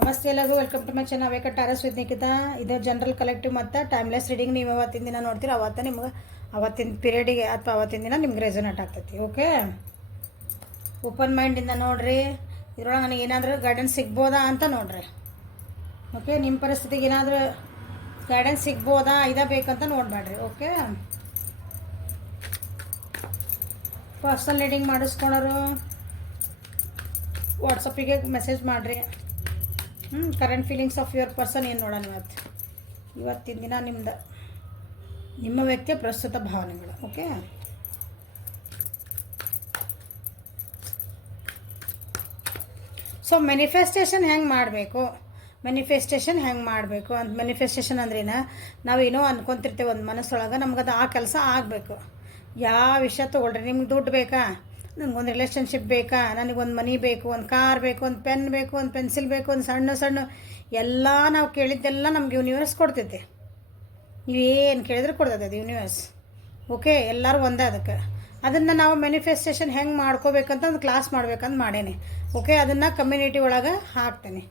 ನಮಸ್ತೆ ಎಲ್ಲರಿಗೂ, welcome to my channel awake Taurus with Nikhita. ಇದು ಜನರಲ್ ಕಲೆಕ್ಟಿವ್ ಮತ್ತು ಟೈಮ್ಲೆಸ್ ರೀಡಿಂಗ್. ನೀವು ಅವತ್ತಿನ ದಿನ ನೋಡ್ತೀರ, ಅವತ್ತು ನಿಮ್ಗೆ ಅವತ್ತಿನ ಪೀರಿಯಡಿಗೆ ಅಥವಾ ಅವತ್ತಿನ ದಿನ ನಿಮ್ಗೆ ರೆಸೊನೇಟ್ ಆಗ್ತೈತಿ. ಓಕೆ, ಓಪನ್ ಮೈಂಡಿಂದ ನೋಡಿರಿ. ಇದ್ರೊಳಗೆ ನನಗೆ ಏನಾದರೂ ಗೈಡೆನ್ಸ್ ಸಿಗ್ಬೋದಾ ಅಂತ ನೋಡಿರಿ. ಓಕೆ, ನಿಮ್ಮ ಪರಿಸ್ಥಿತಿಗೆ ಏನಾದರೂ ಗೈಡೆನ್ಸ್ ಸಿಗ್ಬೋದಾ ಇದೇ ಬೇಕಂತ ನೋಡಬೇಡ್ರಿ. ಓಕೆ, ಪರ್ಸನಲ್ ರೀಡಿಂಗ್ ಮಾಡಿಸ್ಕೊಳೋರು ವಾಟ್ಸಪ್ಪಿಗೆ ಮೆಸೇಜ್ ಮಾಡಿರಿ. Current feelings of your person ಏನು ನೋಡೋಣ ಇವತ್ತಿನ ದಿನ ನಿಮ್ಮ ವ್ಯಕ್ತಿಯ ಪ್ರಸ್ತುತ ಭಾವನೆಗಳು. ಓಕೆ, ಸೊ ಮ್ಯಾನಿಫೆಸ್ಟೇಷನ್ ಹೆಂಗೆ ಮಾಡಬೇಕು ಅಂತ. ಮ್ಯಾನಿಫೆಸ್ಟೇಷನ್ ಅಂದ್ರೇನ, ನಾವೇನೋ ಅನ್ಕೊತಿರ್ತೇವೆ ಒಂದು ಮನಸ್ಸೊಳಗೆ, ನಮ್ಗದು ಆ ಕೆಲಸ ಆಗಬೇಕು. ಯಾವ ವಿಷಯ ತೊಗೊಳ್ರಿ, ನಿಮ್ಗೆ ದುಡ್ಡು ಬೇಕಾ, ನನಗೊಂದು ರಿಲೇಷನ್ಶಿಪ್ ಬೇಕಾ, ನನಗೊಂದು ಮನಿ ಬೇಕು, ಒಂದು ಕಾರ್ ಬೇಕು, ಒಂದು ಪೆನ್ ಬೇಕು, ಒಂದು ಪೆನ್ಸಿಲ್ ಬೇಕು, ಒಂದು ಸಣ್ಣ ಎಲ್ಲ ನಾವು ಕೇಳಿದ್ದೆಲ್ಲ ನಮ್ಗೆ ಯೂನಿವರ್ಸ್ ಕೊಡ್ತೈತೆ. ನೀವೇನು ಕೇಳಿದ್ರೆ ಕೊಡ್ತೈತೆ ಅದು ಯೂನಿವರ್ಸ್. ಓಕೆ, ಎಲ್ಲರೂ ಒಂದೇ. ಅದನ್ನು ನಾವು ಮ್ಯಾನಿಫೆಸ್ಟೇಷನ್ ಹೆಂಗೆ ಮಾಡ್ಕೋಬೇಕಂತ ಒಂದು ಕ್ಲಾಸ್ ಮಾಡ್ಬೇಕಂತ ಮಾಡೇನೆ. ಓಕೆ, ಅದನ್ನು ಕಮ್ಯುನಿಟಿ ಒಳಗೆ ಹಾಕ್ತೇನೆ.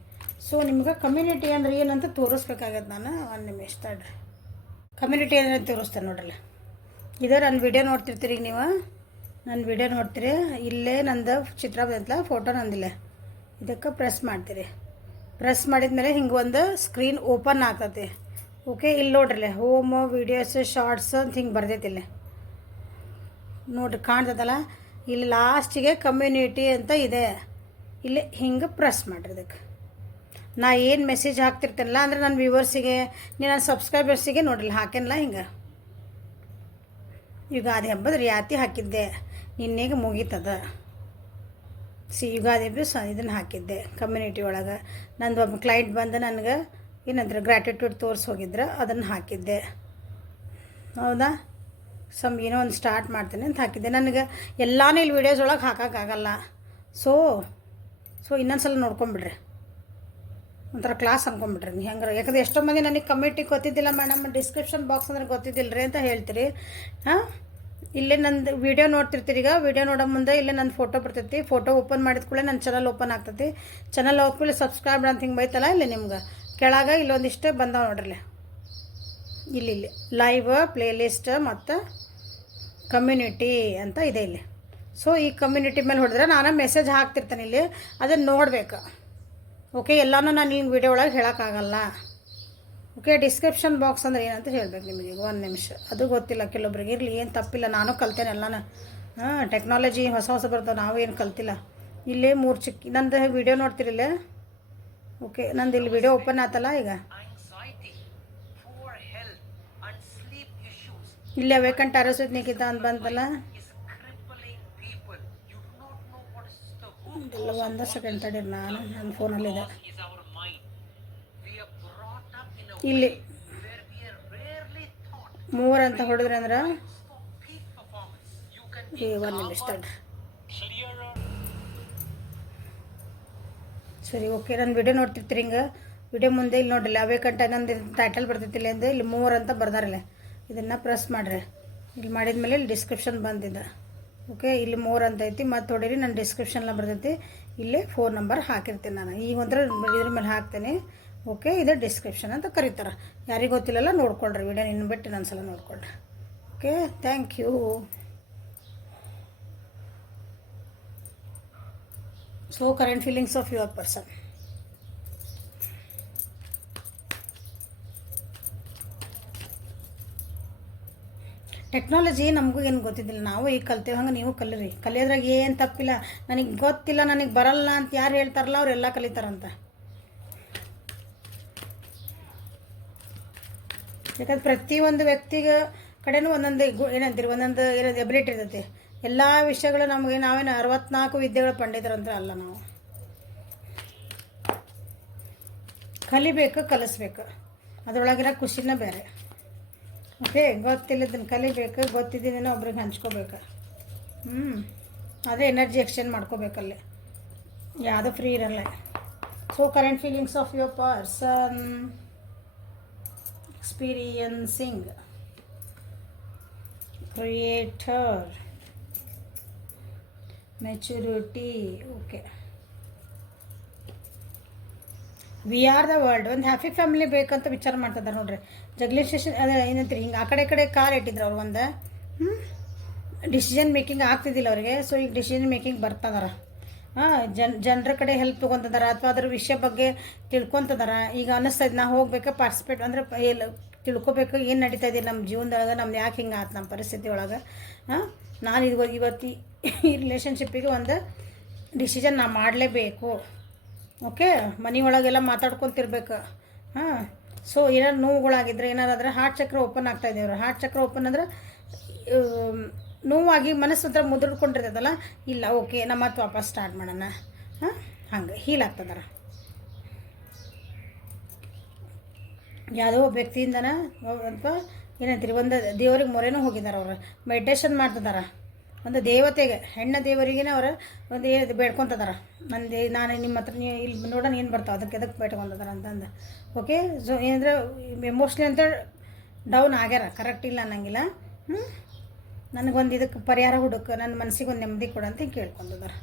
ಸೊ ನಿಮ್ಗೆ ಕಮ್ಯುನಿಟಿ ಅಂದ್ರೆ ಏನಂತ ತೋರಿಸ್ಬೇಕಾಗತ್ತೆ. ನಾನು ಒಂದು ನಿಮಿಷ ತಡ್ರಿ. ಕಮ್ಯುನಿಟಿ ಅಂದರೆ ತೋರಿಸ್ತೇನೆ ನೋಡ್ರಲ್ಲ. ಇದು ನನ್ನ ವಿಡಿಯೋ ನೋಡ್ತಿರ್ತೀರಿ. ಈಗ ನೀವು ನನ್ನ ವಿಡಿಯೋ ನೋಡ್ತೀರಿ, ಇಲ್ಲೇ ನಂದು ಚಿತ್ರ ಬಂತಲ್ಲ, ಫೋಟೋ ನಂದಿಲ್ಲ, ಇದಕ್ಕೆ ಪ್ರೆಸ್ ಮಾಡ್ತೀರಿ. ಪ್ರೆಸ್ ಮಾಡಿದ್ಮೇಲೆ ಹಿಂಗೆ ಒಂದು ಸ್ಕ್ರೀನ್ ಓಪನ್ ಆಗ್ತೈತಿ. ಓಕೆ, ಇಲ್ಲಿ ನೋಡ್ರಿ, ಹೋಮ್ ವಿಡಿಯೋಸ್ ಶಾರ್ಟ್ಸ್ ಅಂತ ಹಿಂಗೆ ಬರ್ದೈತಿಲ್ಲ ನೋಡ್ರಿ, ಕಾಣ್ತದಲ್ಲ. ಇಲ್ಲಿ ಲಾಸ್ಟಿಗೆ ಕಮ್ಯುನಿಟಿ ಅಂತ ಇದೆ, ಇಲ್ಲಿ ಹಿಂಗೆ ಪ್ರೆಸ್ ಮಾಡಿರಿ. ಇದಕ್ಕೆ ನಾ ಏನು ಮೆಸೇಜ್ ಹಾಕ್ತಿರ್ತೇನಲ್ಲ, ಅಂದರೆ ನನ್ನ ವ್ಯೂವರ್ಸಿಗೆ, ನನ್ನ ಸಬ್ಸ್ಕ್ರೈಬರ್ಸಿಗೆ ನೋಡ್ರಿ ಹಾಕೇನಲ್ಲ. ಹಿಂಗೆ ಯುಗಾದಿ ಹಬ್ಬದ ರಿಯಾಯಿತಿ ಹಾಕಿದ್ದೆ, ನಿನ್ನೆಗೆ ಮುಗೀತದ. ಯುಗಾದಿ ಹಬ್ಬ ಇದನ್ನು ಹಾಕಿದ್ದೆ ಕಮ್ಯುನಿಟಿ ಒಳಗೆ. ನಂದು ಒಬ್ಬ ಕ್ಲೈಂಟ್ ಬಂದು ನನಗೆ ಏನಂದ್ರೆ ಗ್ರ್ಯಾಟಿಟ್ಯೂಡ್ ತೋರಿಸಿ ಹೋಗಿದ್ರೆ ಅದನ್ನು ಹಾಕಿದ್ದೆ. ಹೌದಾ, ಏನೋ ಒಂದು ಸ್ಟಾರ್ಟ್ ಮಾಡ್ತೇನೆ ಅಂತ ಹಾಕಿದ್ದೆ. ನನಗೆ ಎಲ್ಲಾನು ಇಲ್ಲಿ ವೀಡಿಯೋಸ್ ಒಳಗೆ ಹಾಕೋಕ್ಕಾಗಲ್ಲ. ಸೊ ಇನ್ನೊಂದು ಸಲ ನೋಡ್ಕೊಂಬಿಡ್ರಿ, ಒಂಥರ ಕ್ಲಾಸ್ ಅನ್ಕೊಂಬಿಡ್ರಿ ನೀವು ಹೆಂಗಾರ. ಯಾಕಂದ್ರೆ ಎಷ್ಟೋ ಮಂದಿ ನನಗೆ ಕಮ್ಯುನಿಟಿ ಗೊತ್ತಿದ್ದಿಲ್ಲ ಮೇಡಮ್, ಡಿಸ್ಕ್ರಿಪ್ಷನ್ ಬಾಕ್ಸ್ ಅಂದ್ರೆ ಗೊತ್ತಿದ್ದಿಲ್ಲ ರೀ ಅಂತ ಹೇಳ್ತೀರಿ. ಇಲ್ಲೇ ನಂದು ವೀಡಿಯೋ ನೋಡ್ತಿರ್ತೀರಿ. ಈಗ ವೀಡಿಯೋ ನೋಡೋ ಮುಂದೆ ಇಲ್ಲೇ ನನ್ನ ಫೋಟೋ ಬರ್ತೈತಿ. ಫೋಟೋ ಓಪನ್ ಮಾಡಿದ ಕೂಡಲೇ ನನ್ನ ಚಾನಲ್ ಓಪನ್ ಆಗ್ತೈತಿ. ಚಾನಲ್ ಹೋಗ್ಕೂಡಲೇ ಸಬ್ಸ್ಕ್ರೈಬ್ ಅಂತ ಹಿಂಗೆ ಬೈತಲ್ಲ, ಇಲ್ಲಿ ನಿಮ್ಗೆ ಕೆಳಗೆ ಇಲ್ಲೊಂದಿಷ್ಟು ಬಂದಾವ ನೋಡ್ರಿ. ಇಲ್ಲಿ ಲೈವ್, ಪ್ಲೇಲಿಸ್ಟ್ ಮತ್ತು ಕಮ್ಯುನಿಟಿ ಅಂತ ಇದೆ ಇಲ್ಲಿ. ಸೊ ಈ ಕಮ್ಯುನಿಟಿ ಮೇಲೆ ಹೊಡೆದ್ರೆ ನಾನು ಮೆಸೇಜ್ ಹಾಕ್ತಿರ್ತೇನೆ ಇಲ್ಲಿ, ಅದನ್ನು ನೋಡಬೇಕು. ಓಕೆ, ಎಲ್ಲನೂ ನಾನು ಹಿಂಗೆ ವೀಡಿಯೋ ಒಳಗೆ ಹೇಳೋಕ್ಕಾಗಲ್ಲ. ಓಕೆ, ಡಿಸ್ಕ್ರಿಪ್ಷನ್ ಬಾಕ್ಸ್ ಅಂದ್ರೆ ಏನಂತ ಹೇಳ್ಬೇಕು ನಿಮಗೆ. ಒಂದು ನಿಮಿಷ, ಅದು ಗೊತ್ತಿಲ್ಲ ಕೆಲವೊಬ್ರಿಗೆ. ಇರಲಿ, ಏನು ತಪ್ಪಿಲ್ಲ, ನಾನು ಕಲ್ತೇನೆ ಎಲ್ಲಾನು. ಟೆಕ್ನಾಲಜಿ ಹೊಸ ಬರ್ತಾವೆ, ನಾವು ಏನು ಕಲ್ತಿಲ್ಲ. ಇಲ್ಲೇ 3 ಚಿಕ್ಕ ನಂದು ವೀಡಿಯೋ ನೋಡ್ತಿರಲ್ಲ. ಓಕೆ, ನಂದು ಇಲ್ಲಿ ವೀಡಿಯೋ ಓಪನ್ ಆತಲ್ಲ. ಈಗ ಇಲ್ಲಿ ಅವೇಕನ್ ಟಾರಸ್ ವಿತ್ ನಿಖಿತಾ ಅಂತ ಬಂತಲ್ಲ. ಇಲ್ಲ, ಒಂದು ಸೆಕೆಂಡ್ ತಡೀರಿ, ನನ್ನ ಫೋನಲ್ಲಿದೆ. ಇಲ್ಲಿ 3 ಅಂತ ಹೊಡೆದ್ರಿ ಅಂದ್ರೆ ಒಂದು ನಿಮಿಷ ತಡ್ರಿ. ಸರಿ, ಓಕೆ, ನಾನು ವಿಡಿಯೋ ನೋಡ್ತಿರ್ತೀರಿ. ಹಿಂಗೆ ವಿಡಿಯೋ ಮುಂದೆ ಇಲ್ಲಿ ನೋಡ್ರಿ, ಅವೇಕಂಟ ನಂದು ಟೈಟಲ್ ಬರ್ತೈತಿಲ್ಲ ಅಂದರೆ ಇಲ್ಲಿ 3 ಅಂತ ಬರ್ದಾರಲ್ಲ. ಇದನ್ನು ಪ್ರೆಸ್ ಮಾಡಿರಿ. ಇಲ್ಲಿ ಮಾಡಿದ್ಮೇಲೆ ಇಲ್ಲಿ ಡಿಸ್ಕ್ರಿಪ್ಷನ್ ಬಂದಿದೆ. ಓಕೆ, ಇಲ್ಲಿ 3 ಅಂತ ಐತಿ. ಮತ್ತು ಹೊಡೀರಿ, ನನ್ನ ಡಿಸ್ಕ್ರಿಪ್ಷನ್ಲ ಬರ್ತೈತಿ. ಇಲ್ಲೇ ಫೋನ್ ನಂಬರ್ ಹಾಕಿರ್ತೀನಿ ನಾನು. ಈಗ ಒಂಥರ ಇದ್ರ ಮೇಲೆ ಹಾಕ್ತೇನೆ. ಓಕೆ, ಇದು ಡಿಸ್ಕ್ರಿಪ್ಷನ್ ಅಂತ ಕರೀತಾರೆ. ಯಾರಿಗೆ ಗೊತ್ತಿಲ್ಲಲ್ಲ ನೋಡ್ಕೊಳ್ರಿ, ವಿಡಿಯೋ ಇನ್ನು ಬಿಟ್ಟು ಇನ್ನೊಂದ್ಸಲ ನೋಡ್ಕೊಳ್ರಿ. Okay, thank you. So current feelings of your person. Technology ನಮಗೂ ಏನು ಗೊತ್ತಿದ್ದಿಲ್ಲ, ನಾವು ಈಗ ಕಲ್ತೇವೆ. ಹಂಗೆ ನೀವು ಕಲೀರಿ. ಕಲಿಯೋದ್ರಾಗ ಏನು ತಪ್ಪಿಲ್ಲ. ನನಗೆ ಗೊತ್ತಿಲ್ಲ, ನನಗೆ ಬರಲ್ಲ ಅಂತ ಯಾರು ಹೇಳ್ತಾರಲ್ಲ ಅವರೆಲ್ಲ ಕಲಿತಾರಂತ. ಯಾಕಂದ್ರೆ ಪ್ರತಿಯೊಂದು ವ್ಯಕ್ತಿಗೆ ಕಡೆನೂ ಒಂದೊಂದು ಏನಂತೀರಿ ಎಬಿಲಿಟಿ ಇರ್ತೈತಿ. ಎಲ್ಲ ವಿಷಯಗಳು ನಮಗೆ ನಾವೇನು 64 ವಿದ್ಯೆಗಳ ಪಂಡಿತರಂತ ಅಲ್ಲ. ನಾವು ಕಲಿಬೇಕು, ಕಲಿಸ್ಬೇಕು. ಅದರೊಳಗಿರೋ ಖುಷಿನ ಬೇರೆ. ಓಕೆ, ಗೊತ್ತಿಲ್ಲದನ್ನು ಕಲಿಬೇಕು, ಗೊತ್ತಿದ್ದನ್ನು ಒಬ್ರಿಗೆ ಹಂಚ್ಕೋಬೇಕು. ಅದೇ ಎನರ್ಜಿ ಎಕ್ಸ್ಚೇಂಜ್ ಮಾಡ್ಕೋಬೇಕಲ್ಲಿ, ಯಾವುದೂ ಫ್ರೀ ಇರಲ್ಲ. So current feelings of your person. experiencing, creator, maturity. Okay, we are the world. ಒಂದು ಹ್ಯಾಪಿ ಫ್ಯಾಮಿಲಿ ಬೇಕಂತ ವಿಚಾರ ಮಾಡ್ತಿದ್ದಾರೆ ನೋಡ್ರಿ. ಜಗ್ಲಿ ಸ್ಟೇಷನ್ ಅದೇ ಏನಂತೀರಿ, ಹಿಂಗೆ ಆ ಕಡೆ ಕಾಲು ಇಟ್ಟಿದ್ರು ಅವ್ರು. ಒಂದು ಡಿಸಿಷನ್ ಮೇಕಿಂಗ್ ಆಗ್ತಿದ್ದಿಲ್ಲ ಅವ್ರಿಗೆ. ಸೊ ಈಗ ಡಿಸಿಷನ್ ಮೇಕಿಂಗ್ ಬರ್ತದಾರ. ಜನರ ಕಡೆ ಹೆಲ್ಪ್ ತೊಗೊತದಾರ, ಅಥವಾ ಅದ್ರ ವಿಷಯ ಬಗ್ಗೆ ತಿಳ್ಕೊತದಾರ. ಈಗ ಅನ್ನಿಸ್ತೈತೆ ನಾ ಹೋಗ್ಬೇಕಾ ಪಾರ್ಟಿಸಿಪೇಟ್ ಅಂದರೆ ಎಲ್ಲ ತಿಳ್ಕೊಬೇಕು, ಏನು ನಡೀತಾ ಇದೆ ನಮ್ಮ ಜೀವನದೊಳಗೆ, ನಮ್ದು ಯಾಕೆ ಹಿಂಗೆ ಆಯ್ತು ನಮ್ಮ ಪರಿಸ್ಥಿತಿ ಒಳಗೆ. ನಾನು ಇವತ್ತು ಈ ರಿಲೇಷನ್ಶಿಪ್ಪಿಗೆ ಒಂದು ಡಿಸಿಷನ್ ನಾ ಮಾಡಲೇಬೇಕು. ಓಕೆ, ಮನೆಯೊಳಗೆಲ್ಲ ಮಾತಾಡ್ಕೊತಿರ್ಬೇಕು. ಸೊ ಏನಾರು ನೋವುಗಳಾಗಿದ್ರೆ, ಏನಾರಾದ್ರೆ ಹಾರ್ಟ್ ಚಕ್ರ ಓಪನ್ ಆಗ್ತಾಯಿದೆ. ಅವ್ರು ಹಾರ್ಟ್ ಚಕ್ರ ಓಪನ್ ಅಂದ್ರೆ ನೋವಾಗಿ ಮನಸ್ಸು ಹತ್ರ ಮುದುಡ್ಕೊಂಡಿರ್ತದಲ್ಲ, ಇಲ್ಲ ಓಕೆ ನಮ್ಮ ಮತ್ತೆ ವಾಪಸ್ ಸ್ಟಾರ್ಟ್ ಮಾಡೋಣ. ಹಂಗೆ ಹೀಲ್ ಆಗ್ತದಾರ. ಯಾವುದೋ ವ್ಯಕ್ತಿಯಿಂದನ ಅಥವಾ ಏನಂತೀರಿ, ಒಂದು ದೇವ್ರಿಗೆ ಮೊರೆನೂ ಹೋಗಿದ್ದಾರೆ. ಅವರು ಮೆಡಿಟೇಷನ್ ಮಾಡ್ತಿದ್ದಾರೆ. ಒಂದು ದೇವತೆಗೆ, ಹೆಣ್ಣ ದೇವರಿಗೇ ಅವರು ಒಂದು ಏನು ಬೇಡ್ಕೊತಿದಾರ. ನಾನು ನಿಮ್ಮ ಹತ್ರ ಇಲ್ಲಿ ನೋಡೋಣ ಏನು ಬರ್ತಾವೆ, ಅದಕ್ಕೆ ಬೇಡ್ಕೊತಿದಾರ ಅಂತಂದು. ಓಕೆ, ಸೊ ಏನಂದ್ರೆ ಎಮೋಷ್ನಲಿ ಅಂತ ಡೌನ್ ಆಗ್ಯಾರ, ಕರೆಕ್ಟ್ ಇಲ್ಲ ಅನ್ನಂಗಿಲ್ಲ. ನನಗೊಂದು ಇದಕ್ಕೆ ಪರಿಹಾರ ಹುಡುಕ, ನನ್ನ ಮನಸ್ಸಿಗೆ ಒಂದು ನೆಮ್ಮದಿ ಕೊಡು ಅಂತ ಕೇಳ್ಕೊಂಡಿದ್ದಾರೆ.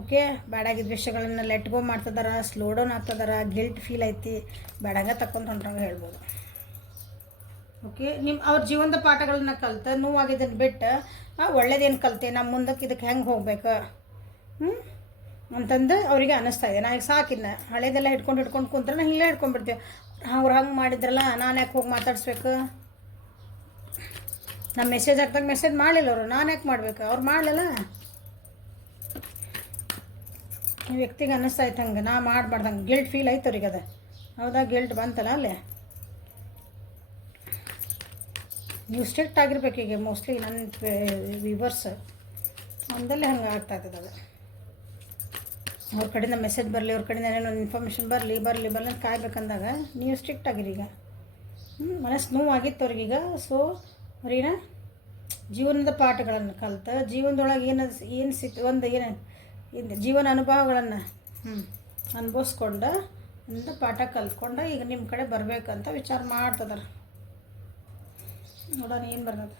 ಓಕೆ, ಬ್ಯಾಡಾಗಿದ್ದ ವಿಷಯಗಳನ್ನು ಲೆಟ್ ಗೋ ಮಾಡ್ತಿದಾರ, ಸ್ಲೋ ಡೌನ್ ಆಗ್ತದಾರ, ಗಿಲ್ಟ್ ಫೀಲ್ ಐತಿ, ಬ್ಯಾಡಾಗ ತಕ್ಕೊಂಡು ಹೊಂಟ್ರಂಗೆ ಹೇಳ್ಬೋದು. ಓಕೆ, ಅವ್ರ ಜೀವನದ ಪಾಠಗಳನ್ನ ಕಲ್ತು ನೋವಾಗಿದ್ದನ್ನು ಬಿಟ್ಟು ಒಳ್ಳೇದೇನು ಕಲಿತೆ, ನಮ್ಮ ಮುಂದಕ್ಕೆ ಇದಕ್ಕೆ ಹೆಂಗೆ ಹೋಗ್ಬೇಕು ಅಂತಂದು ಅವರಿಗೆ ಅನ್ನಿಸ್ತಾ ಇದೆ. ನಾ ಈಗ ಸಾಕಿನ್ನ ಹಳೇದೆಲ್ಲ ಹಿಡ್ಕೊಂಡು ಕುಂತ್ರೆ ನಾ ಹಿಂಗೆ ಹಿಡ್ಕೊಂಡ್ಬಿಡ್ತೇವೆ. ಅವ್ರು ಹಂಗೆ ಮಾಡಿದ್ರಲ್ಲ, ನಾನು ಯಾಕೆ ಹೋಗಿ ಮಾತಾಡಿಸ್ಬೇಕು? ನಮ್ಮ ಮೆಸೇಜ್ ಹಾಕ್ದಾಗ ಮೆಸೇಜ್ ಮಾಡಲಿಲ್ಲ ಅವರು, ನಾನು ಯಾಕೆ ಮಾಡಬೇಕು? ಅವ್ರು ಮಾಡಲಿಲ್ಲ. ಈ ವ್ಯಕ್ತಿಗೆ ಅನ್ನಿಸ್ತಾ ಇತ್ತು ಹಂಗೆ, ನಾ ಮಾಡಬಾರ್ದಂಗೆ. ಗಿಲ್ಟ್ ಫೀಲ್ ಆಯ್ತು ಅವ್ರಿಗೆ. ಅದು ಹೌದಾ, ಗಿಲ್ಟ್ ಬಂತಲ್ಲ ಅಲ್ಲೇ. ನೀವು ಸ್ಟ್ರಿಕ್ಟ್ ಆಗಿರ್ಬೇಕು. ಈಗ ಮೋಸ್ಟ್ಲಿ ನನ್ನ ವಿವರ್ಸ್ ಒಂದಲ್ಲೇ ಹಂಗೆ ಆಗ್ತಾಯಿರ್ತದೆ. ಅದು ಅವ್ರ ಕಡೆಯಿಂದ ಮೆಸೇಜ್ ಬರಲಿ, ಅವ್ರ ಕಡೆಯಿಂದ ಏನೋ ಇನ್ಫಾರ್ಮೇಷನ್ ಬರಲಿ ಅಂತ ಕಾಯ್ಬೇಕಂದಾಗ ನೀವು ಸ್ಟ್ರಿಕ್ಟ್ ಆಗಿರಿ. ಈಗ ಮನಸ್ಸು ನೋವಾಗಿತ್ತು ಅವ್ರಿಗೀಗ. ಸೊ ಅವ್ರಿನ ಜೀವನದ ಪಾಠಗಳನ್ನು ಕಲಿತು, ಜೀವನದೊಳಗೆ ಏನು ಸಿಕ್ತು, ಒಂದು ಏನು ಜೀವನ ಅನುಭವಗಳನ್ನು ಅನುಭವಿಸ್ಕೊಂಡು ಒಂದು ಪಾಠ ಕಲ್ತ್ಕೊಂಡು ಈಗ ನಿಮ್ಮ ಕಡೆ ಬರಬೇಕಂತ ವಿಚಾರ ಮಾಡ್ತಿದಾರೆ. ನೋಡೋಣ ಏನು ಬರ್ತದೆ.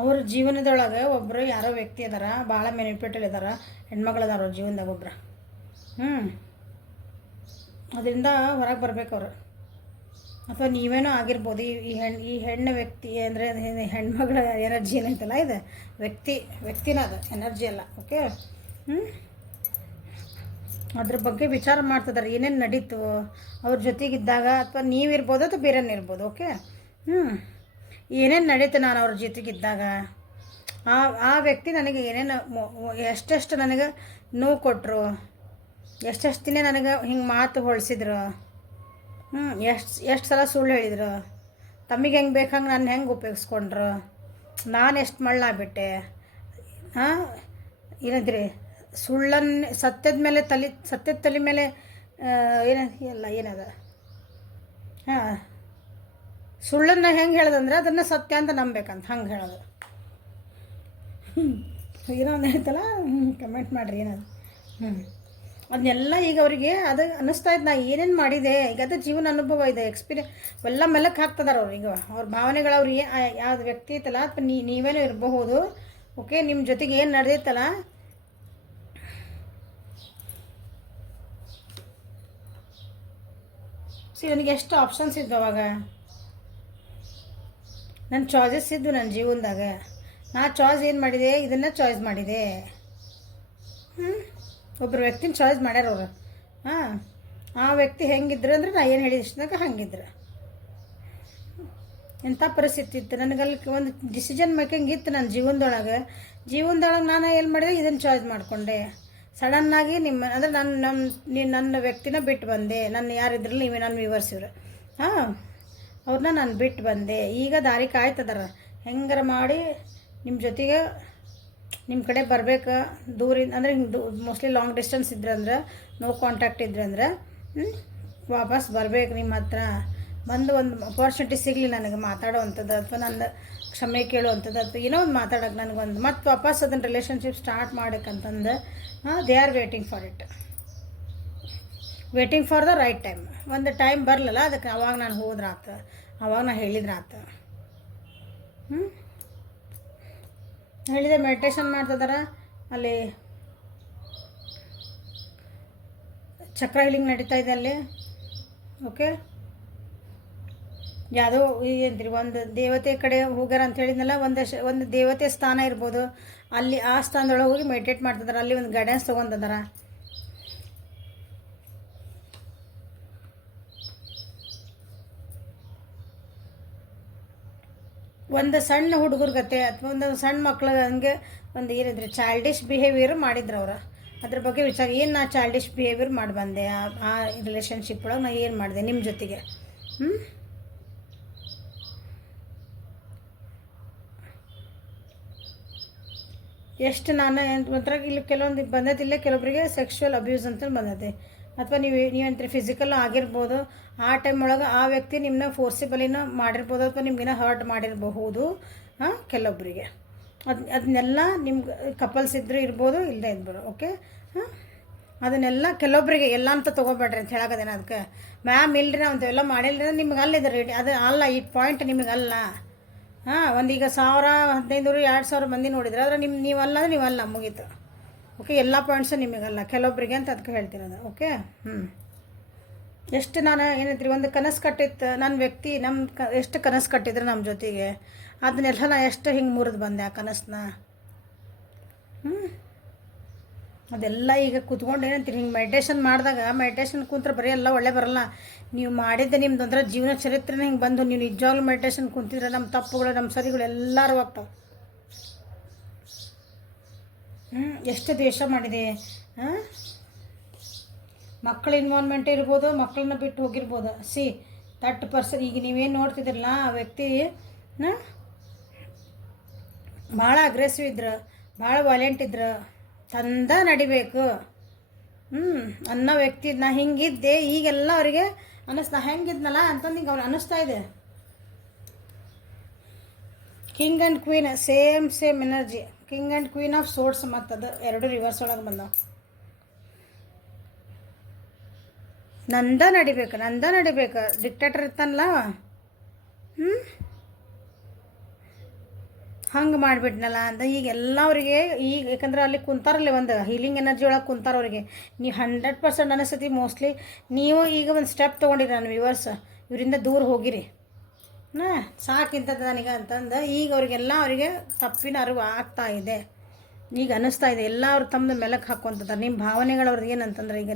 ಅವ್ರ ಜೀವನದೊಳಗೆ ಒಬ್ಬರು ಯಾರೋ ವ್ಯಕ್ತಿ ಅದಾರ, ಭಾಳ ಮೆನಿಪೇಟಲ್ ಇದಾರ, ಹೆಣ್ಮಗಳದಾರ ಅವ್ರ ಜೀವನದಾಗ ಒಬ್ರು. ಅದರಿಂದ ಹೊರಗೆ ಬರ್ಬೇಕು ಅವರು. ಅಥವಾ ನೀವೇನೋ ಆಗಿರ್ಬೋದು. ಈ ಹೆಣ್ಣು ವ್ಯಕ್ತಿ ಅಂದರೆ ಹೆಣ್ಮಗಳ ಎನರ್ಜಿ ಏನೈತಲ್ಲ, ಇದು ವ್ಯಕ್ತಿನ, ಅದು ಎನರ್ಜಿ ಅಲ್ಲ. ಓಕೆ, ಅದ್ರ ಬಗ್ಗೆ ವಿಚಾರ ಮಾಡ್ತಿದ್ದಾರೆ. ಏನೇನು ನಡೀತು ಅವ್ರ ಜೊತೆಗಿದ್ದಾಗ, ಅಥವಾ ನೀವಿರ್ಬೋದು ಅಥವಾ ಬೇರೆನೇ ಇರ್ಬೋದು. ಓಕೆ, ಏನೇನು ನಡೀತು ನಾನು ಅವ್ರ ಜೊತೆಗಿದ್ದಾಗ, ಆ ವ್ಯಕ್ತಿ ನನಗೆ ಏನೇನು ಎಷ್ಟೆಷ್ಟು ನನಗೆ ನೋವು ಕೊಟ್ಟರು, ಎಷ್ಟೆಷ್ಟು ದಿನ ನನಗೆ ಹಿಂಗೆ ಮಾತು ಹೊಳಿಸಿದ್ರು, ಎಷ್ಟು ಸಲ ಸುಳ್ಳು ಹೇಳಿದ್ರು, ತಮಗೆ ಹೆಂಗೆ ಬೇಕಂಗೆ ನಾನು ಹೆಂಗೆ ಉಪಯೋಗಿಸ್ಕೊಂಡ್ರು, ನಾನು ಎಷ್ಟು ಮಳ್ಳಾಗ್ಬಿಟ್ಟೆ. ಏನಂದ್ರಿ, ಸುಳ್ಳನ್ನು ಸತ್ಯದ ತಲೆ ಮೇಲೆ ಏನದ ಸುಳ್ಳನ್ನು ಹೆಂಗೆ ಹೇಳೋದಂದ್ರೆ ಅದನ್ನು ಸತ್ಯ ಅಂತ ನಂಬೇಕಂತ ಹಂಗೆ ಹೇಳೋದು. ಏನೋ ಒಂದು ಹೇಳ್ತಲ್ಲ, ಕಮೆಂಟ್ ಮಾಡಿರಿ ಏನದು. ಅದನ್ನೆಲ್ಲ ಈಗ ಅವರಿಗೆ ಅದು ಅನ್ನಿಸ್ತಾ ಇದ್ದು, ನಾ ಏನೇನು ಮಾಡಿದೆ. ಈಗ ಅದು ಜೀವನ ಅನುಭವ ಇದೆ, ಎಕ್ಸ್ಪೀರಿಯನ್ಸ್ ಎಲ್ಲ ಮೆಲ್ಲಕ್ಕೆ ಹಾಕ್ತದಾರ ಅವ್ರಿಗೆ. ಅವ್ರ ಭಾವನೆಗಳು ಅವ್ರಿಗೆ ಯಾವ್ದು ವ್ಯಕ್ತಿ ಐತಲ್ಲ, ಅಥವಾ ನೀವೇನೋ ಇರಬಹುದು. ಓಕೆ, ನಿಮ್ಮ ಜೊತೆಗೆ ಏನು ನಡೆದೈತಲ್ಲ, ನನಗೆ ಎಷ್ಟು ಆಪ್ಷನ್ಸ್ ಇದ್ದು ಅವಾಗ. ನನ್ನ ಚಾಯ್ಸಸ್ ಇದ್ದು ನನ್ನ ಜೀವನದಾಗ. ನಾ ಚಾಯ್ಸ್ ಏನು ಮಾಡಿದೆ, ಇದನ್ನು ಚಾಯ್ಸ್ ಮಾಡಿದೆ. ಒಬ್ಬರು ವ್ಯಕ್ತಿನ ಚಾಯ್ಸ್ ಮಾಡ್ಯಾರ ಅವರು. ಆ ವ್ಯಕ್ತಿ ಹೆಂಗಿದ್ರು ಅಂದ್ರೆ ನಾ ಏನು ಹೇಳಿದ ಇಷ್ಟನಾಗ ಹಂಗಿದ್ರು. ಎಂಥ ಪರಿಸ್ಥಿತಿ ಇತ್ತು ನನಗಲ್ಲಿ, ಒಂದು ಡಿಸಿಷನ್ ಮೇಕಿಂಗ್ ಇತ್ತು ನನ್ನ ಜೀವನದೊಳಗೆ. ನಾನು ಏನು ಮಾಡಿದೆ, ಇದನ್ನು ಚಾಯ್ಸ್ ಮಾಡಿಕೊಂಡೆ. ಸಡನ್ನಾಗಿ ಅಂದರೆ ನನ್ನ ವ್ಯಕ್ತಿನ ಬಿಟ್ಟು ಬಂದೆ. ನನ್ನ ಯಾರಿದ್ರಲ್ಲ, ನೀವೇ ನನ್ನ ವ್ಯೂವರ್ಸ್ ಇವರು. ಅವ್ರನ್ನ ನಾನು ಬಿಟ್ಟು ಬಂದೆ. ಈಗ ದಾರಿ ಕಾಯ್ತದಾರ, ಹೆಂಗಾರ ಮಾಡಿ ನಿಮ್ಮ ಜೊತೆಗೆ ನಿಮ್ಮ ಕಡೆ ಬರಬೇಕು. ದೂರಿಂದ ಅಂದರೆ ಹಿಂಗೆ ಮೋಸ್ಟ್ಲಿ ಲಾಂಗ್ ಡಿಸ್ಟೆನ್ಸ್ ಇದ್ರಂದ್ರೆ, ನೋ ಕಾಂಟ್ಯಾಕ್ಟ್ ಇದ್ರಂದ್ರೆ ವಾಪಸ್ ಬರಬೇಕು ನಿಮ್ಮ ಹತ್ರ. ಬಂದು ಒಂದು ಅಪಾರ್ಚುನಿಟಿ ಸಿಗಲಿ ನನಗೆ ಮಾತಾಡೋವಂಥದ್ದು, ಅಥವಾ ನನ್ನ ಕ್ಷಮೆ ಕೇಳುವಂಥದ್ದು, ಅಥವಾ ಏನೋ ಒಂದು ಮಾತಾಡೋಕೆ ನನಗೊಂದು ಮತ್ತೆ ವಾಪಸ್ ಅದನ್ನು ರಿಲೇಷನ್ಶಿಪ್ ಸ್ಟಾರ್ಟ್ ಮಾಡೋಕ್ಕಂತಂದು they are waiting for it, waiting for the right time. ಒಂದು ಟೈಮ್ ಬರಲಲ್ಲ, ಅದಕ್ಕೆ ಅವಾಗ ನಾನು ಹೋದ್ರಾತ, ಅವಾಗ ನಾನು ಹೇಳಿದ್ರಾತ. ಹೇಳಿದೆ ಮೆಡಿಟೇಷನ್ ಮಾಡ್ತಿದಾರ ಅಲ್ಲಿ ಚಕ್ರ ಹೀಲಿಂಗ್ ನಡೀತಾ ಇದೆ ಅಲ್ಲಿ. ಓಕೆ, ಯಾವುದೋ ಏನ್ರಿ ಒಂದು ದೇವತೆ ಕಡೆ ಹೋಗ್ಯಾರ ಅಂತ ಹೇಳಿದ್ನಲ್ಲ, ಒಂದು ದೇವತೆ ಸ್ಥಾನ ಇರ್ಬೋದು, ಅಲ್ಲಿ ಆ ಸ್ಥಾನದೊಳಗೆ ಹೋಗಿ ಮೆಡಿಟೇಟ್ ಮಾಡ್ತಿದಾರೆ. ಅಲ್ಲಿ ಒಂದು ಗೈಡೆನ್ಸ್ ತೊಗೊಂಡಿದಾರ. ಒಂದು ಸಣ್ಣ ಹುಡುಗರ ಗತೆ ಅಥವಾ ಒಂದು ಸಣ್ಣ ಮಕ್ಳು ಹಂಗೆ ಒಂದು ಏನಿದ್ರೆ ಚೈಲ್ಡಿಶ್ ಬಿಹೇವಿಯರ್ ಮಾಡಿದ್ರು ಅವ್ರು. ಅದ್ರ ಬಗ್ಗೆ ವಿಚಾರ, ಏನು ನಾ ಚೈಲ್ಡಿಶ್ ಬಿಹೇವಿಯರ್ ಮಾಡಿ ಬಂದೆ ಆ ರಿಲೇಷನ್ಶಿಪ್ ಒಳಗೆ ನಾ ಏನು ಮಾಡಿದೆ ನಿಮ್ಮ ಜೊತೆಗೆ. ಎಷ್ಟು ನಾನು ಒಂಥರ ಇಲ್ಲಿ ಕೆಲವೊಂದು ಬಂದದಿಲ್ಲ, ಕೆಲವೊಬ್ಬರಿಗೆ ಸೆಕ್ಷುವಲ್ ಅಬ್ಯೂಸ್ ಅಂತ ಬಂದೈತೆ, ಅಥವಾ ನೀವಂತ ಫಿಸಿಕಲ್ ಆಗಿರ್ಬೋದು. ಆ ಟೈಮ್ ಒಳಗೆ ಆ ವ್ಯಕ್ತಿ ನಿಮ್ಮನ್ನ ಫೋರ್ಸಿಬಲಿನ ಮಾಡಿರ್ಬೋದು ಅಥವಾ ನಿಮ್ಗಿನ ಹರ್ಟ್ ಮಾಡಿರಬಹುದು ಕೆಲವೊಬ್ಬರಿಗೆ. ಅದನ್ನೆಲ್ಲ ನಿಮ್ಗೆ ಕಪಲ್ಸ್ ಇದ್ದರೂ ಇರ್ಬೋದು, ಇಲ್ಲದೆ ಇದ್ಬೋದು. ಓಕೆ, ಅದನ್ನೆಲ್ಲ ಕೆಲವೊಬ್ಬರಿಗೆ ಎಲ್ಲ ಅಂತ ತೊಗೊಬೇಡ್ರಿ ಅಂತ ಹೇಳೋದೇನ. ಅದಕ್ಕೆ ಮ್ಯಾಮ್ ಇಲ್ಲರಿ ನಾವು ಅಂತೆಲ್ಲ ಮಾಡಿಲ್ರಿ ನಿಮ್ಗೆ ಅಲ್ಲಿದೆ ರೇಟ್ ಅದು ಅಲ್ಲ, ಈ ಪಾಯಿಂಟ್ ನಿಮಗಲ್ಲ. ಒಂದೀಗ 1000, 1500, 2000 ಮಂದಿ ನೋಡಿದ್ರೆ ಆದರೆ ನೀವಲ್ಲ ಅಂದ್ರೆ ನೀವಲ್ಲ, ಮುಗೀತು. ಓಕೆ, ಎಲ್ಲ ಪಾಯಿಂಟ್ಸು ನಿಮಗಲ್ಲ, ಕೆಲವೊಬ್ಬರಿಗೆ ಅಂತ ಅದಕ್ಕೆ ಹೇಳ್ತಿರೋದು. ಓಕೆ, ಎಷ್ಟು ನಾನು ಏನೈತ್ರಿ ಒಂದು ಕನಸು ಕಟ್ಟಿತ್ತು ನನ್ನ ವ್ಯಕ್ತಿ, ಎಷ್ಟು ಕನಸು ಕಟ್ಟಿದ್ರು ನಮ್ಮ ಜೊತೆಗೆ, ಅದನ್ನೆಲ್ಲ ನಾನು ಎಷ್ಟು ಹಿಂಗೆ ಮುರಿದು ಬಂದೆ ಆ ಕನಸನ್ನ. ಅದೆಲ್ಲ ಈಗ ಕೂತ್ಕೊಂಡು ಏನಂತೀರಿ ಹಿಂಗೆ ಮೆಡಿಟೇಷನ್ ಮಾಡಿದಾಗ, ಮೆಡಿಟೇಷನ್ ಕೂತ್ರೆ ಬರೀ ಎಲ್ಲ ಒಳ್ಳೆ ಬರಲ್ಲ. ನೀವು ಮಾಡಿದ್ದೆ ನಿಮ್ದು ಅಂದ್ರೆ ಜೀವನ ಚರಿತ್ರೆನ ಹಿಂಗೆ ಬಂದು ನೀವು ನಿಜವಾಗ್ಲೂ ಮೆಡಿಟೇಷನ್ ಕುಂತಿದ್ರೆ ನಮ್ಮ ತಪ್ಪುಗಳು ನಮ್ಮ ಸರಿಗಳು ಎಲ್ಲರೂ ಆಗ್ತಾವೆ. ಎಷ್ಟು ದ್ವೇಷ ಮಾಡಿದೆ, ಮಕ್ಕಳ ಇನ್ವಾಲ್ವ್ಮೆಂಟ್ ಇರ್ಬೋದು, ಮಕ್ಕಳನ್ನ ಬಿಟ್ಟು ಹೋಗಿರ್ಬೋದು. 30% ಈಗ ನೀವೇನು ನೋಡ್ತಿದ್ರಲ್ಲ ಆ ವ್ಯಕ್ತಿ ಭಾಳ ಅಗ್ರೆಸಿವ್ ಇದ್ರು, ಭಾಳ ವೈಲೆಂಟ್ ಇದ್ರು, ತಂದ ನಡಿಬೇಕು ಅನ್ನೋ ವ್ಯಕ್ತಿ. ನಾ ಹಿಂಗಿದ್ದೆ, ಈಗೆಲ್ಲ ಅವರಿಗೆ ನಾ ಹೆಂಗಿದ್ನಲ್ಲ ಅಂತಂದು ಈಗ ಅವ್ರು ಅನ್ನಿಸ್ತಾ ಇದೆ. King and queen same energy, king and queen of swords, ಮತ್ತದು ಎರಡು ರಿವರ್ಸ್ ಒಳಗೆ ಬಂದವು. ನಂದ ನಡಿಬೇಕು ಡಿಕ್ಟೇಟರ್ ಇರ್ತಾನಲ್ಲ ಹಂಗೆ ಮಾಡಿಬಿಟ್ನಲ್ಲ ಅಂತ ಈಗ ಎಲ್ಲರಿಗೆ. ಈಗ ಯಾಕಂದ್ರೆ ಅಲ್ಲಿ ಕುಂತಾರಲ್ಲಿ ಒಂದು ಹೀಲಿಂಗ್ ಎನರ್ಜಿ ಒಳಗೆ ಕುಂತಾರವ್ರಿಗೆ ನೀವು 100% ಅನಿಸ್ತೈತಿ. ಮೋಸ್ಟ್ಲಿ ನೀವು ಈಗ ಒಂದು ಸ್ಟೆಪ್ ತೊಗೊಂಡಿರಿ, ನಾನು ವ್ಯೂವರ್ಸ್ ಇವರಿಂದ ದೂರ ಹೋಗಿರಿ ಸಾಕಿಂತದ್ದು ನನಗೆ ಅಂತಂದು ಈಗ ಅವರಿಗೆ ತಪ್ಪಿನ ಅರಿವು ಆಗ್ತಾ ಇದೆ. ಈಗ ಅನ್ನಿಸ್ತಾ ಇದೆ ಎಲ್ಲ ಅವ್ರು ತಮ್ಮದು ಮೆಲಕ್ಕೆ ಹಾಕ್ಕೊಂತಾರೆ. ನಿಮ್ಮ ಭಾವನೆಗಳವ್ರದ್ದು ಏನಂತಂದ್ರೆ ಈಗ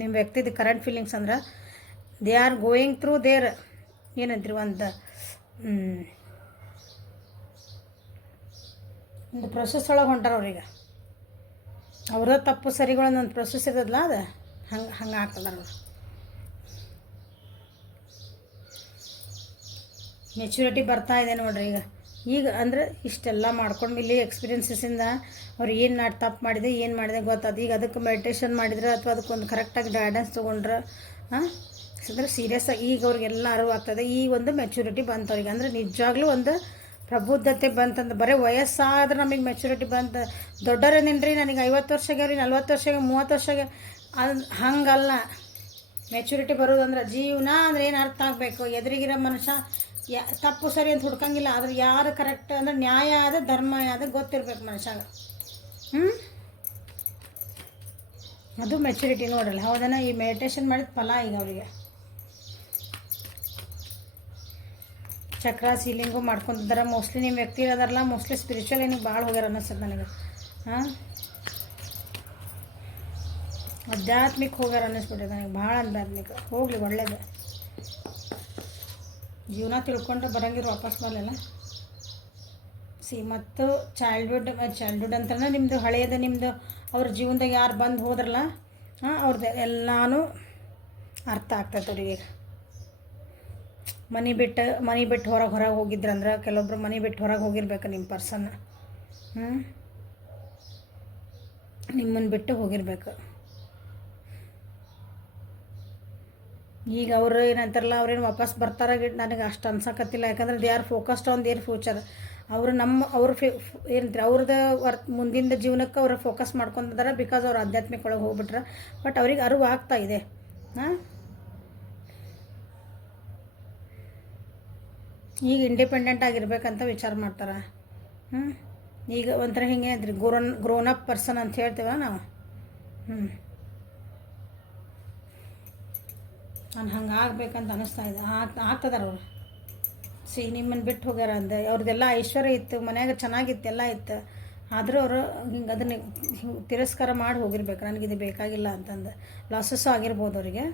ನಿಮ್ಮ ವ್ಯಕ್ತಿದ ಕರೆಂಟ್ ಫೀಲಿಂಗ್ಸ್ ಅಂದ್ರೆ they are going through there ಏನಂತೀರಿ ಒಂದು ಪ್ರೊಸೆಸ್ ಒಳಗೆ ಹೊಂಟಾರ ಅವ್ರಿಗೆ. ಅವ್ರ ತಪ್ಪು ಸರಿಗಳನ್ನೊಂದು ಪ್ರೊಸೆಸ್ ಇರೋದಲ್ಲ, ಅದು ಹಂಗೆ ಆಗ್ತದ. ಅವರು ಮೆಚುರಿಟಿ ಬರ್ತಾ ಇದೆ ನೋಡ್ರಿ ಈಗ ಅಂದರೆ ಇಷ್ಟೆಲ್ಲ ಮಾಡ್ಕೊಂಡು ಇಲ್ಲಿ ಎಕ್ಸ್ಪೀರಿಯನ್ಸಸ್ಸಿಂದ ಅವ್ರು ಏನು ತಪ್ಪು ಮಾಡಿದೆ ಏನು ಮಾಡಿದೆ ಗೊತ್ತಾದ. ಈಗ ಅದಕ್ಕೆ ಮೆಡಿಟೇಷನ್ ಮಾಡಿದ್ರೆ ಅಥವಾ ಅದಕ್ಕೊಂದು ಕರೆಕ್ಟಾಗಿ ಗೈಡೆನ್ಸ್ ತೊಗೊಂಡ್ರೆ ಅಂದರೆ ಸೀರಿಯಸ್ಸಾಗಿ ಈಗ ಅವ್ರಿಗೆಲ್ಲ ಅರಿವು ಆಗ್ತದೆ. ಈಗ ಒಂದು ಮೆಚುರಿಟಿ ಬಂತು ಅವ್ರಿಗೆ, ಅಂದರೆ ನಿಜವಾಗ್ಲೂ ಒಂದು ಪ್ರಬುದ್ಧತೆ ಬಂತಂದು. ಬರೀ ವಯಸ್ಸಾದ್ರೆ ನಮಗೆ ಮೆಚುರಿಟಿ ಬಂತು. ದೊಡ್ಡವರೇನೇನ್ರಿ, ನನಗೆ 50 ವರ್ಷ ಆಗ್ಯಾವ್ರಿ, 40 ವರ್ಷ ಆಗ್ಯಾವ, 30 ವರ್ಷ ಆಗ್ಯಾವ, ಅದು ಹಂಗಲ್ಲ. ಮೆಚುರಿಟಿ ಬರೋದಂದ್ರೆ ಜೀವನ ಅಂದ್ರೆ ಏನು ಅರ್ಥ ಆಗಬೇಕು. ಎದುರಿಗಿರೋ ಮನುಷ್ಯ ತಪ್ಪು ಸರಿ ಅಂತ ಹುಡ್ಕಂಗಿಲ್ಲ, ಆದ್ರೆ ಯಾರು ಕರೆಕ್ಟ್ ಅಂದ್ರೆ ನ್ಯಾಯ ಆದ ಧರ್ಮ ಆದ ಗೊತ್ತಿರ್ಬೇಕು ಮನುಷ್ಯಾಗ. ಅದು ಮೆಚುರಿಟಿ ನೋಡಲ್ಲ, ಹೌದನ. ಈ ಮೆಡಿಟೇಷನ್ ಮಾಡಿದ ಫಲ ಈಗ ಅವರಿಗೆ. ಚಕ್ರ ಸೀಲಿಂಗು ಮಾಡ್ಕೊತಿದ್ದಾರೆ. ಮೋಸ್ಟ್ಲಿ ನಿಮ್ಮ ವ್ಯಕ್ತಿ ಇರೋದಾರಲ್ಲ, ಮೋಸ್ಟ್ಲಿ ಸ್ಪಿರಿಚುವಲ್ ಏನಿಗೆ ಭಾಳ ಹೋಗ್ಯಾರ ಅನ್ನಿಸ್ತದೆ ನನಗೆ. ಆಧ್ಯಾತ್ಮಿಕ ಹೋಗ್ಯಾರ ಅನ್ನಿಸ್ಬಿಟ್ಟಿದೆ ನನಗೆ, ಭಾಳ ಆಧ್ಯಾತ್ಮಿಕ. ಹೋಗಲಿ, ಒಳ್ಳೇದು. ಜೀವನ ತಿಳ್ಕೊಂಡು ಬರಂಗಿರು ವಾಪಸ್ ಬರಲಿಲ್ಲ. ಮತ್ತು ಚೈಲ್ಡ್ಹುಡ್ ಅಂತಂದ್ರೆ ನಿಮ್ಮದು ಹಳೆಯದು, ನಿಮ್ಮದು ಅವ್ರ ಜೀವನದಾಗ ಯಾರು ಬಂದು ಹೋದ್ರಲ್ಲ ಅವ್ರದ್ದು ಎಲ್ಲನೂ ಅರ್ಥ ಆಗ್ತೈತೆ ಅವ್ರಿಗೆ. ಮನೆ ಬಿಟ್ಟು ಹೊರಗೆ ಹೋಗಿದ್ರಂದ್ರೆ ಕೆಲವೊಬ್ರು ಮನೆ ಬಿಟ್ಟು ಹೊರಗೆ ಹೋಗಿರ್ಬೇಕು ನಿಮ್ಮ ಪರ್ಸನ್. ನಿಮ್ಮನ್ನು ಬಿಟ್ಟು ಹೋಗಿರ್ಬೇಕು. ಈಗ ಅವರು ಏನಂತಾರಲ್ಲ, ಅವ್ರೇನು ವಾಪಸ್ ಬರ್ತಾರ ನನಗೆ ಅಷ್ಟು ಅನ್ಸಕತ್ತಿಲ್ಲ. ಯಾಕಂದ್ರೆ they are focused on there future. ಅವರು ಏನಂತಾರೆ ಅವ್ರದ್ದು ಮುಂದಿನ ಜೀವನಕ್ಕೆ ಅವ್ರು ಫೋಕಸ್ ಮಾಡ್ಕೊತಿದ್ದಾರೆ. ಬಿಕಾಸ್ ಅವ್ರು ಆಧ್ಯಾತ್ಮಿಕ ಒಳಗೆ ಹೋಗ್ಬಿಟ್ರೆ. ಬಟ್ ಅವ್ರಿಗೆ ಅರಿವು ಆಗ್ತಾ ಇದೆ. ಈಗ ಇಂಡಿಪೆಂಡೆಂಟ್ ಆಗಿರ್ಬೇಕಂತ ವಿಚಾರ ಮಾಡ್ತಾರೆ. ಈಗ ಒಂಥರ ಹಿಂಗೆ ಅಂದ್ರಿ ಗ್ರೋನ್ ಅಪ್ ಪರ್ಸನ್ ಅಂತ ಹೇಳ್ತೇವ ನಾವು. ನಾನು ಹಂಗೆ ಆಗ್ಬೇಕಂತ ಅನ್ನಿಸ್ತಾ ಇದೆ. ಆಗ್ತದಾರ ಅವರು. ನಿಮ್ಮನ್ನು ಬಿಟ್ಟು ಹೋಗ್ಯಾರ ಅಂದೆ, ಅವ್ರದ್ದೆಲ್ಲ ಐಶ್ವರ್ಯ ಇತ್ತು, ಮನ್ಯಾಗ ಚೆನ್ನಾಗಿತ್ತು, ಎಲ್ಲ ಇತ್ತು. ಆದರೂ ಅವರು ಹಿಂಗೆ ಅದನ್ನು ಹಿಂಗೆ ತಿರಸ್ಕಾರ ಮಾಡಿ ಹೋಗಿರ್ಬೇಕು, ನನಗಿದು ಬೇಕಾಗಿಲ್ಲ ಅಂತಂದು. ಲಾಸಸ್ಸು ಆಗಿರ್ಬೋದು ಅವರಿಗೆ.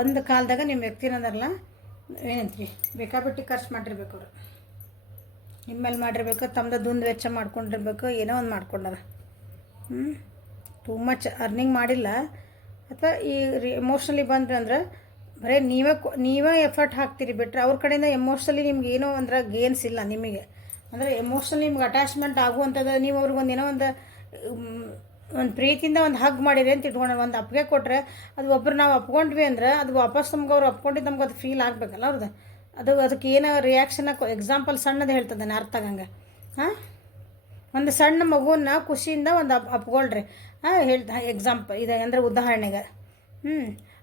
ಒಂದು ಕಾಲದಾಗ ನಿಮ್ಮ ವ್ಯಕ್ತಿನದಾರಲ್ಲ, ಏನಂತ್ರಿ, ಬೇಕಾಬಿಟ್ಟು ಖರ್ಚು ಮಾಡಿರ್ಬೇಕು ಅವರು. ನಿಮ್ಮ ಮೇಲೆ ಮಾಡಿರ್ಬೇಕು, ತಮ್ಮದು ದುಂದು ವೆಚ್ಚ ಮಾಡ್ಕೊಂಡಿರ್ಬೇಕು, ಏನೋ ಒಂದು ಮಾಡ್ಕೊಂಡಾರ. ಟೂ ಮಚ್ ಅರ್ನಿಂಗ್ ಮಾಡಿಲ್ಲ, ಅಥವಾ ಈ ಎಮೋಷ್ನಲಿ ಬಂದ್ರೆ ಅಂದ್ರೆ ಬರೀ ನೀವೇ ಎಫರ್ಟ್ ಹಾಕ್ತೀರಿ ಬಿಟ್ಟರೆ ಅವ್ರ ಕಡೆಯಿಂದ ಎಮೋಷ್ನಲಿ ನಿಮ್ಗೆ ಏನೋ ಅಂದ್ರೆ ಗೇನ್ಸ್ ಇಲ್ಲ ನಿಮಗೆ. ಅಂದರೆ ಎಮೋಷ್ನಲಿ ನಿಮ್ಗೆ ಅಟ್ಯಾಚ್ಮೆಂಟ್ ಆಗುವಂಥದ್ದು. ನೀವು ಅವ್ರಿಗೊಂದು ಏನೋ ಒಂದು ಪ್ರೀತಿಯಿಂದ ಒಂದು ಹಗ್ ಮಾಡಿರಿ ಅಂತ ಇಟ್ಕೊಂಡ್ರೆ, ಒಂದು ಅಪ್ಪಿಗೆ ಕೊಟ್ಟರೆ ಅದು ಒಬ್ಬರು ನಾವು ಅಪ್ಕೊಂಡ್ವಿ ಅಂದ್ರೆ ಅದು ವಾಪಸ್ ನಮ್ಗೆ ಅವ್ರು ಅಪ್ಕೊಂಡಿದ್ದು ನಮ್ಗೆ ಅದು ಫೀಲ್ ಆಗಬೇಕಲ್ಲ ಅವ್ರದ್ದು. ಅದಕ್ಕೆ ಏನೋ ರಿಯಾಕ್ಷನ್ ಎಕ್ಸಾಂಪಲ್ ಸಣ್ಣದು ಹೇಳ್ತದೆ ನಾನು ಅರ್ಥ ಆಗಂಗೆ. ಒಂದು ಸಣ್ಣ ಮಗುವನ್ನ ಖುಷಿಯಿಂದ ಒಂದು ಅಪ್ಕೊಳ್ರಿ, ಎಕ್ಸಾಂಪಲ್ ಇದೆ ಅಂದರೆ ಉದಾಹರಣೆಗೆ.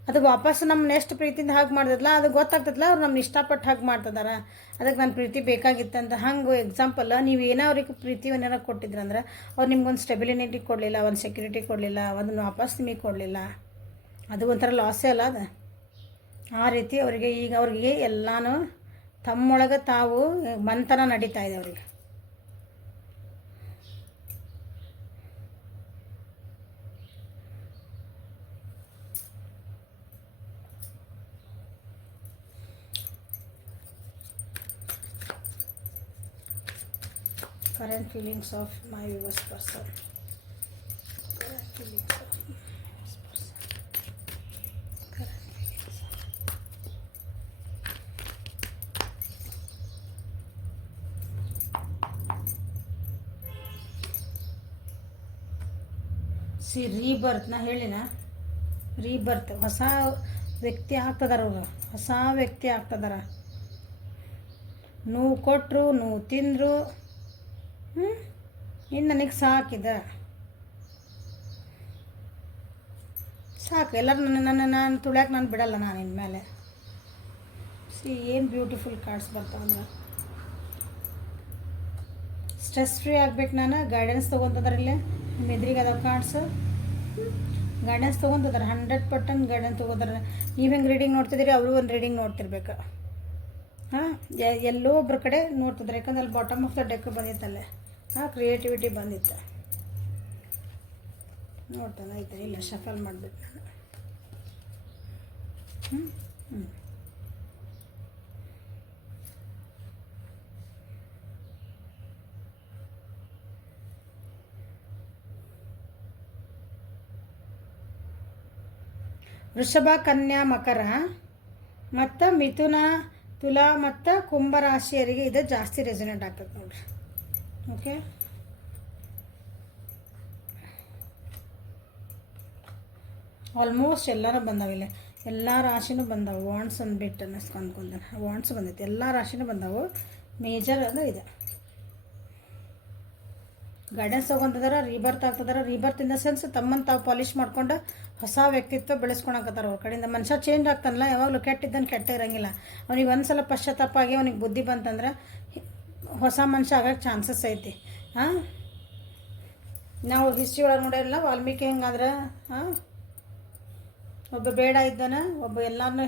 ಅದು ವಾಪಸ್ ನಮ್ಮನ್ನ ಎಷ್ಟು ಪ್ರೀತಿಯಿಂದ ಹಾಗೆ ಮಾಡ್ತದಲ್ಲ ಅದು ಗೊತ್ತಾಗ್ತದಲ್ಲ, ಅವ್ರು ನಮ್ನ ಇಷ್ಟಪಟ್ಟು ಹಾಗೆ ಮಾಡ್ತಿದಾರ, ಅದಕ್ಕೆ ನನ್ನ ಪ್ರೀತಿ ಬೇಕಾಗಿತ್ತಂತ. ಹಂಗೆ ಎಕ್ಸಾಂಪಲ್ ನೀವು ಏನೋ ಅವ್ರಿಗೆ ಪ್ರೀತಿಯನ್ನೇನೋ ಕೊಟ್ಟಿದ್ರಂದ್ರೆ ಅವ್ರು ನಿಮ್ಗೊಂದು ಸ್ಟೆಬಿಲಿಟಿ ಕೊಡಲಿಲ್ಲ, ಒಂದು ಸೆಕ್ಯೂರಿಟಿ ಕೊಡಲಿಲ್ಲ, ಅದನ್ನು ವಾಪಸ್ ನಿಮಗೆ ಕೊಡಲಿಲ್ಲ, ಅದು ಒಂಥರ ಲಾಸೇ ಅಲ್ಲ ಅದು. ಆ ರೀತಿ ಅವರಿಗೆ ಈಗ ಅವ್ರಿಗೆ ಎಲ್ಲನೂ ತಮ್ಮೊಳಗೆ ತಾವು ಮಂಥನ ನಡೀತಾ ಇದೆ ಅವರಿಗೆ. Current feelings of my viewers person. Current feelings of my viewers person. Current feelings of. C rebirth ನಾ ಹೇಳಿನ, ರೀಬರ್ತ್ ಹೊಸ ವ್ಯಕ್ತಿ ಆಗ್ತದಾರ ಅವರು, ಹೊಸ ವ್ಯಕ್ತಿ ಆಗ್ತದಾರ. ನೋವು ಕೊಟ್ಟರು, ನೋವು ತಿಂದರು, ಇನ್ನು ನನಗೆ ಸಾಕಿದೆ, ಸಾಕು. ಎಲ್ಲರೂ ನಾನು ತುಳ್ಯಾಕೆ ನಾನು ಬಿಡಲ್ಲ ನಾನು ಇನ್ಮೇಲೆ. ಏನು ಬ್ಯೂಟಿಫುಲ್ ಕಾರ್ಡ್ಸ್ ಬರ್ತಾವಂದ್ರೆ ಸ್ಟ್ರೆಸ್ ಫ್ರೀ ಆಗ್ಬೇಕು. ನಾನು ಗೈಡೆನ್ಸ್ ತೊಗೊತದಾರಿಲ್ಲೇ ನಿಮ್ಮ ಎದುರಿಗೆ ಅದಾವ ಕಾರ್ಡ್ಸು. ಗೈಡೆನ್ಸ್ ತೊಗೊತದಾರೆ, 100% ಗೈಡೆನ್ಸ್ ತೊಗೋತಾರೆ. ನೀವು ಹೆಂಗೆ ರೀಡಿಂಗ್ ನೋಡ್ತಿದ್ದೀರಿ ಅವರು ಒಂದು ರೀಡಿಂಗ್ ನೋಡ್ತಿರ್ಬೇಕು. ಎಲ್ಲೋ ಒಬ್ಬರ ಕಡೆ ನೋಡ್ತಿದ್ದಾರೆ, ಯಾಕಂದ್ರೆ ಅಲ್ಲಿ ಬಾಟಮ್ ಆಫ್ ದ ಡೆಕ್ ಬಂದಿತ್ತಲ್ಲೇ, ಕ್ರಿಯೇಟಿವಿಟಿ ಬಂದಿತ್ತು. ನೋಡ್ತಾನೆ ಆಯ್ತಾ, ಇಲ್ಲ ಶಫಲ್ ಮಾಡಿಬಿಟ್ಟು ನಾನು. ವೃಷಭ, ಕನ್ಯಾ, ಮಕರ ಮತ್ತು ಮಿಥುನ, ತುಲಾ ಮತ್ತು ಕುಂಭರಾಶಿಯರಿಗೆ ಇದು ಜಾಸ್ತಿ ರೆಸೊನೇಟ್ ಆಗ್ತದೆ ನೋಡ್ರಿ. ಓಕೆ, ಆಲ್ಮೋಸ್ಟ್ ಎಲ್ಲರೂ ಬಂದಾವಿಲ್ಲ, ಎಲ್ಲ ರಾಶಿನೂ ಬಂದಾವೆ. ವಾಂಡ್ಸ್ ಅಂದ್ಬಿಟ್ಟು ಅನ್ಸ್ಕೊಂಡ್ಕೊಂಡ ವಾಂಡ್ಸ್ ಬಂದೈತೆ, ಎಲ್ಲ ರಾಶಿನೂ ಬಂದಾವು. ಮೇಜರ್ ಅದು ಇದೆ. ಗೈಡೆನ್ಸ್ ತೊಗೊಂತಿದಾರ, ರೀಬರ್ತ್ ಆಗ್ತದಾರ. ರೀಬರ್ತ್ ಇನ್ ದ ಸೆನ್ಸ್ ತಮ್ಮನ್ನು ತಾವು ಪಾಲಿಷ್ ಮಾಡ್ಕೊಂಡು ಹೊಸ ವ್ಯಕ್ತಿತ್ವ ಬೆಳೆಸ್ಕೊಳಕತ್ತಾರ. ಅವ್ರ ಕಡೆಯಿಂದ ಮನುಷ್ಯ ಚೇಂಜ್ ಆಗ್ತಾನಲ್ಲ, ಯಾವಾಗಲೂ ಕೆಟ್ಟಿದ್ದನ್ನು ಕೆಟ್ಟ ಇರೋಂಗಿಲ್ಲ. ಅವ್ನಿಗೆ ಒಂದು ಸಲ ಪಶ್ಚಾತ್ತಾಪ ಆಗಿ ಅವ್ನಿಗೆ ಬುದ್ಧಿ ಬಂತಂದ್ರೆ ಹೊಸ ಮನುಷ್ಯ ಆಗೋಕ್ಕೆ ಚಾನ್ಸಸ್ ಐತಿ. ನಾವು ಹಿಸ್ಟ್ರಿ ಒಳಗೆ ನೋಡಿರಲ್ಲ, ವಾಲ್ಮೀಕಿ ಹೆಂಗಾದ್ರೆ ಒಬ್ಬ ಬೇಡ ಇದ್ದಾನ, ಒಬ್ಬ ಎಲ್ಲರನ್ನೂ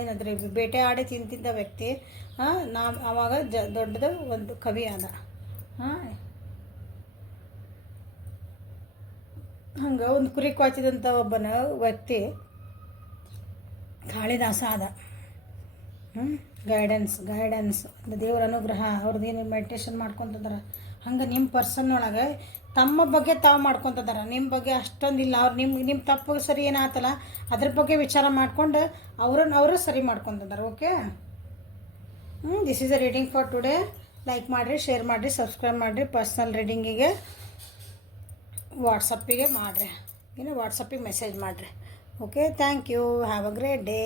ಏನಂದ್ರೆ ಬೇಟೆ ಆಡಿ ತಿಂತಿದ್ದ ವ್ಯಕ್ತಿ. ಆವಾಗ ದೊಡ್ಡದು ಒಂದು ಕವಿ ಆದ. ಹಂಗೆ ಒಂದು ಕುರಿ ಕ್ವಾಚಿದಂಥ ಒಬ್ಬನ ವ್ಯಕ್ತಿ ಕಾಳಿದಾಸ ಆದ. ಗೈಡೆನ್ಸ್ ಒಂದು ದೇವರ ಅನುಗ್ರಹ, ಅವ್ರದ್ದೇನು ಮೆಡಿಟೇಷನ್ ಮಾಡ್ಕೊತಿದಾರ. ಹಂಗೆ ನಿಮ್ಮ ಪರ್ಸನ್ ಒಳಗೆ ತಮ್ಮ ಬಗ್ಗೆ ತಾವು ಮಾಡ್ಕೊತಿದಾರ. ನಿಮ್ಮ ಬಗ್ಗೆ ಅಷ್ಟೊಂದಿಲ್ಲ, ಅವ್ರು ನಿಮ್ಮ ತಪ್ಪು ಸರಿ ಏನಾಯ್ತಲ್ಲ ಅದ್ರ ಬಗ್ಗೆ ವಿಚಾರ ಮಾಡ್ಕೊಂಡು ಅವರು ಸರಿ ಮಾಡ್ಕೊತಿದಾರೆ. Okay, this is a reading for today. Like ಮಾಡಿರಿ, ಶೇರ್ ಮಾಡಿರಿ, ಸಬ್ಸ್ಕ್ರೈಬ್ ಮಾಡಿರಿ. ಪರ್ಸ್ನಲ್ ರೀಡಿಂಗಿಗೆ ವಾಟ್ಸಪ್ಪಿಗೆ ಮಾಡಿರಿ, ವಾಟ್ಸಪ್ಪಿಗೆ ಮೆಸೇಜ್ ಮಾಡಿರಿ. Okay, thank you. Have a great day.